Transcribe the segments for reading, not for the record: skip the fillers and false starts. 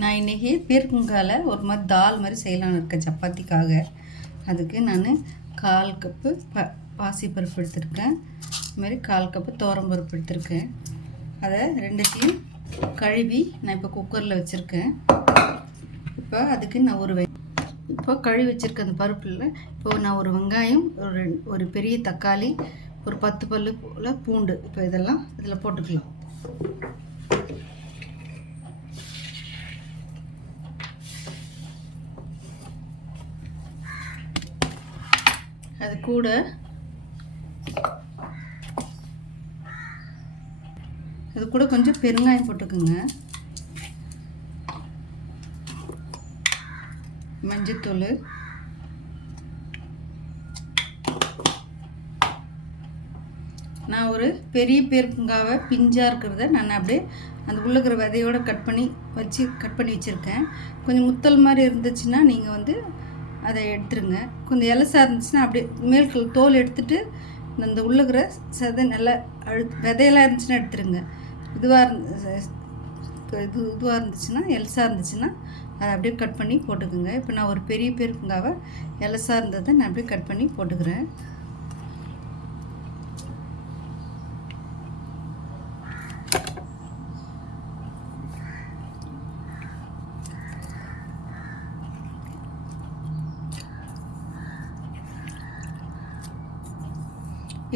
நான் இன்றைக்கி பீர்க்கங்காயில் ஒரு மாதிரி தால் மாதிரி செய்யலான்னு இருக்கேன் சப்பாத்திக்காக. அதுக்கு நான் 1/4 கப்பு பாசிப்பருப்பு எடுத்திருக்கேன். இதுமாரி 1/4 கப்பு துவரம்பருப்பு எடுத்திருக்கேன். அதை ரெண்டுத்தையும் கழுவி நான் இப்போ குக்கரில் வச்சுருக்கேன். இப்போ அதுக்கு நான் இப்போ கழுவி வச்சுருக்க அந்த பருப்பில் இப்போது நான் ஒரு வெங்காயம், ஒரு பெரிய தக்காளி, ஒரு 10 பல்லு போல் பூண்டு, இப்போ இதெல்லாம் இதில் போட்டுக்கலாம். அது கூட கொஞ்சம் பெருங்காயம் போட்டுக்குங்க. மஞ்சத்தூள், நான் ஒரு பெரிய பீர்க்கங்காவை பிஞ்சாக இருக்கிறத நான் அப்படியே அந்த உள்ள இருக்கிற விதையோடு கட் பண்ணி வச்சுருக்கேன். கொஞ்சம் முத்தல் மாதிரி இருந்துச்சுன்னா நீங்கள் அதை எடுத்துருங்க. கொஞ்சம் எலசாக இருந்துச்சுன்னா அப்படியே மேல் தோல் எடுத்துகிட்டு அந்த உள்ளுக்கிற சதை நல்லா விதையெல்லாம் இருந்துச்சுன்னா எடுத்துருங்க. இதுவாக இருந்துச்சுன்னா எலசாக இருந்துச்சுன்னா அதை அப்படியே கட் பண்ணி போட்டுக்குங்க. இப்போ நான் ஒரு பெரிய பீர்க்கங்காவை எலசாக இருந்ததை நான் அப்படியே கட் பண்ணி போட்டுக்கிறேன்.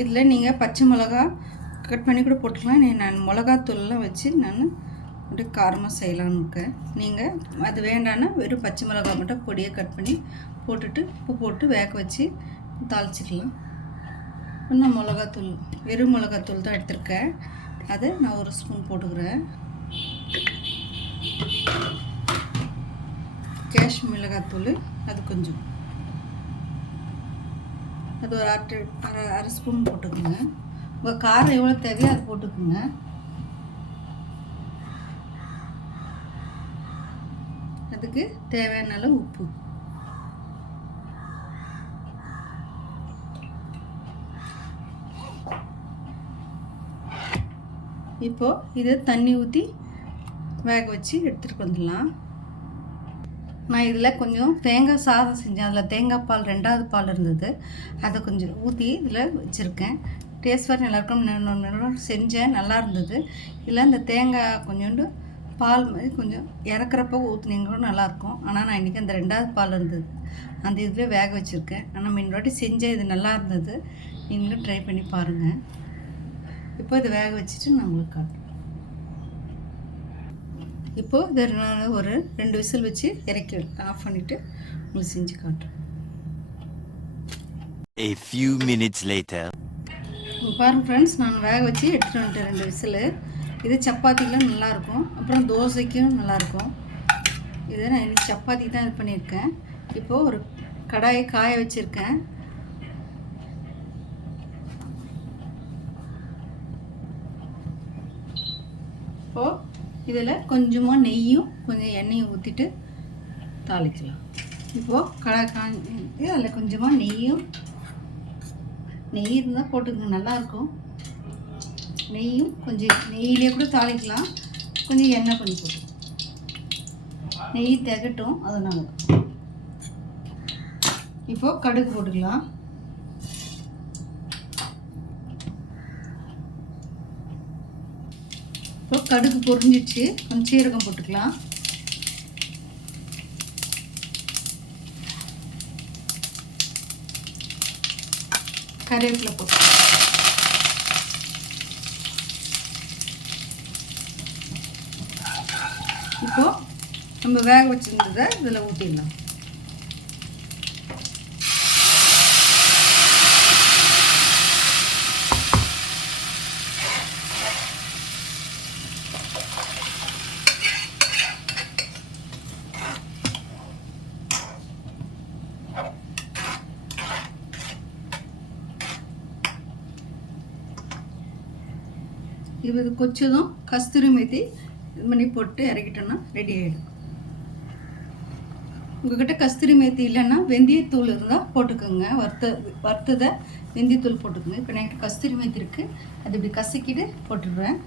இதில் நீங்கள் பச்சை மிளகா கட் பண்ணி கூட போட்டுக்கலாம். நான் மிளகாத்தூள்லாம் வச்சு நான் அப்படியே காரமாக செய்யலான்னு இருக்கேன். நீங்கள் அது வேண்டான்னா வெறும் பச்சை மிளகா மட்டும் பொடியை கட் பண்ணி போட்டுட்டு உப்பு போட்டு வேக வச்சு தாளிச்சிக்கலாம். இன்னும் மிளகாத்தூள், வெறும் மிளகாத்தூள் தான் எடுத்திருக்கேன். அதை நான் 1 ஸ்பூன் போட்டுக்கிறேன். காஷ்மீர் மிளகாத்தூள் அது கொஞ்சம், அது ஒரு அரை ஸ்பூன் போட்டுக்குங்க. உங்கள் காரம் எவ்வளோ தேவையோ அது போட்டுக்குங்க. அதுக்கு தேவையான அளவு உப்பு. இப்போது இதை தண்ணி ஊற்றி வேக வச்சு எடுத்துகிட்டு வந்துடலாம். நான் இதில் கொஞ்சம் தேங்காய் சாதம் செஞ்சேன். அதில் தேங்காய் பால் 2வது பால் இருந்தது, அதை கொஞ்சம் ஊற்றி இதில் வச்சுருக்கேன். டேஸ்ட் வர நல்லாயிருக்கும். செஞ்சேன், நல்லா இருந்தது. இதில் இந்த தேங்காய் கொஞ்சோண்டு பால் மாதிரி கொஞ்சம் இறக்குறப்ப ஊற்றுனீங்க கூட நல்லாயிருக்கும். ஆனால் நான் இன்றைக்கி அந்த 2வது பால் இருந்தது, அந்த இதில் வேக வச்சுருக்கேன். ஆனால் முன்னாடி செஞ்சேன், இது நல்லா இருந்தது. நீங்களும் ட்ரை பண்ணி பாருங்கள். இப்போ இதை வேக வச்சுட்டு நான் உங்களுக்கு காட்டுறேன். இப்போது இதை நான் ஒரு 2 விசில் வச்சு இறக்கி ஆஃப் பண்ணிவிட்டு உங்களுக்கு செஞ்சு காட்டுறேன். A few minutes later. பாருங்கள் ஃப்ரெண்ட்ஸ், நான் வேக வச்சு எடுத்துகிட்டு வந்துட்டேன் 2 விசில். இது சப்பாத்திலாம் நல்லாயிருக்கும், அப்புறம் தோசைக்கும் நல்லாயிருக்கும். இதை நான் இன்றைக்கி சப்பாத்தி தான் இது பண்ணியிருக்கேன். இப்போது ஒரு கடாயை காய வச்சுருக்கேன். இப்போது இதில் கொஞ்சமாக நெய்யும் கொஞ்சம் எண்ணெயும் ஊற்றிட்டு தாளிக்கலாம். இப்போது கடாய் காஞ்சி அதில் கொஞ்சமாக நெய் இருந்தால் போட்டுக்கங்க, நல்லாயிருக்கும். நெய்யும் கொஞ்சம் நெய்யிலே கூட தாளிக்கலாம். கொஞ்சம் எண்ணெய் கொஞ்சம் போட்டு நெய் திகட்டும், அதனால. இப்போது கடுகு போட்டுக்கலாம். இப்போ கடுகு பொரிஞ்சிச்சு, கொஞ்சம் சீரகம் போட்டுக்கலாம். கருவேப்பிலை போட்டு இப்போது நம்ம வேக வச்சுருந்ததை இதில் ஊற்றிடலாம். இது கொச்சதும் கஸ்தூரி மேத்தி இது பண்ணி போட்டு இறக்கிட்டோன்னா ரெடி ஆகிடும். உங்கள்கிட்ட கஸ்தூரி மேத்தி இல்லைன்னா வெந்தயத்தூள் இருந்தால் போட்டுக்கோங்க. வறுத்ததை வெந்தயத்தூள் போட்டுக்கோங்க. இப்போ என்கிட்ட கஸ்தூரி மேத்தி இருக்குது, அது இப்படி கசக்கிட்டு போட்டுடுவேன்.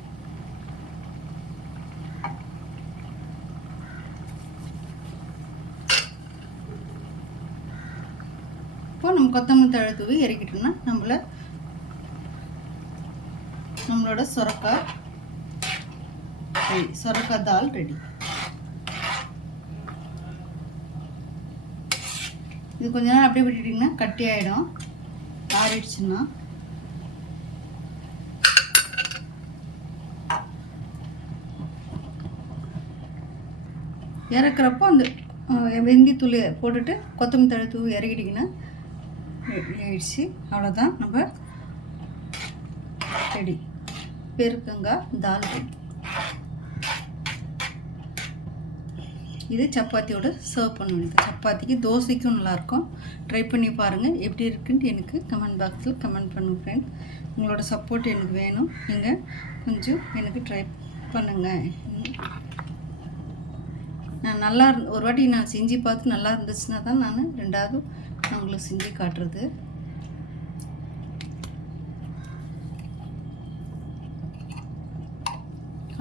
இப்போ நம்ம கொத்தமல்லி தழை தூவி இறக்கிட்டோம்னா நம்மளோட சொரக்காய் தால் ரெடி. இது கொஞ்ச நேரம் அப்படியே விட்டுட்டிங்கன்னா கட்டி ஆகிடும். ஆறிடுச்சுன்னா இறக்குறப்போ அந்த வெந்தயத்தூள் போட்டுட்டு கொத்தமல்லி தழை தூவி இறக்கிட்டிங்கன்னா ஆயிடுச்சு. அவ்வளோதான், நம்ம ரெடி. பெருக்கங்காய் தால் ரெடி. இது சப்பாத்தியோட சர்வ் பண்ணணும். சப்பாத்திக்கு தோசைக்கும் நல்லாயிருக்கும். ட்ரை பண்ணி பாருங்கள். எப்படி இருக்குன்ட்டு எனக்கு கமெண்ட் பாக்ஸில் கமெண்ட் பண்ணுங்கள் ஃப்ரெண்ட். உங்களோட சப்போர்ட் எனக்கு வேணும். நீங்கள் கொஞ்சம் எனக்கு ட்ரை பண்ணுங்கள். நான் ஒரு வாட்டி நான் செஞ்சு பார்த்து நல்லா இருந்துச்சுன்னா தான் நான் ரெண்டாவது உங்களுக்கு செஞ்சு காட்டுறது.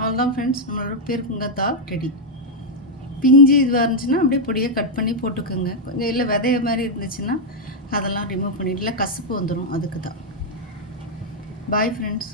அவ்வளோதான் ஃப்ரெண்ட்ஸ், நம்மளோட பெருக்கங்காய் தால் ரெடி. பிஞ்சு இதுவாக இருந்துச்சுன்னா அப்படியே பொடியாக கட் பண்ணி போட்டுக்கோங்க. கொஞ்சம் இல்லை விதைய மாதிரி இருந்துச்சுன்னா அதெல்லாம் ரிமூவ் பண்ணிடல, கசப்பு வந்துடும். அதுக்கு தான். Bye friends.